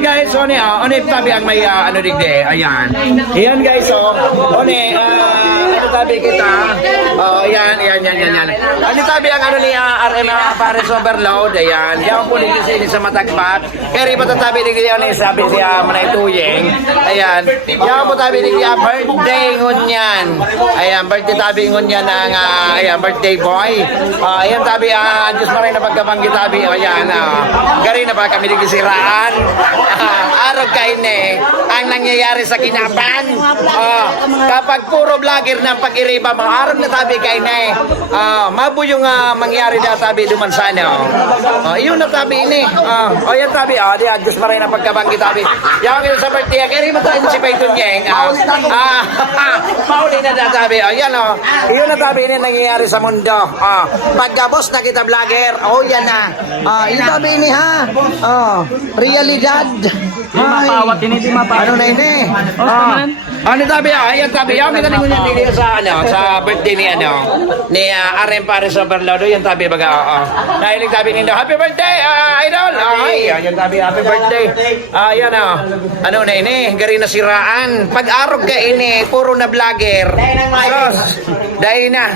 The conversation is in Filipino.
guys, one tabi ang may ano digde. Ayan. Ayan guys, ano tabi kita? Ayan. Ano tabi ang ano ni RM Paris Overload? Ayan. Diyan po din kasi sa matagpat. Kaya rin matatabi din yan sabi siya manay tuyeng. Ayan. Diyan po tabi din birthday ngunyan. Ayan, birthday tabi ngunyan ng ayan, birthday boy. Ayan tabi Diyos maray na pagkabanggit tabi. Ayan. Gari na ba kami nagisiraan? Araw kayo ang nangyayari sa kinapan. Kapag puro vlogger ng pag-iriba mo, araw na tabi kayo mabu yung mangyari na tabi duman sa ano. Yun na tabi ini. Yan tabi. Diyos maray na pagkabanggit tabi. Yan sa birthday. Kaya rin matayin si Payton Yang. Pauli na tabi. Yan yun na tabi ini nangyayari sa mundo. Pagkabos na kita vlogger. Yan na. Yung tabi ini ha. Realidad. Di mapawat ini, di mapawat. Ano na ini? Ano tabi? Ayan tabi. Yung kita ningunin dito sa birthday ni RM Paris Overload. Yan tabi baga. Nahilig tabi nindo. Happy birthday, idol! Yan tabi. Happy birthday. Yan ano na ini? Gari na siraan. Pag-arog ka ini, puro na vlogger. Dahil na.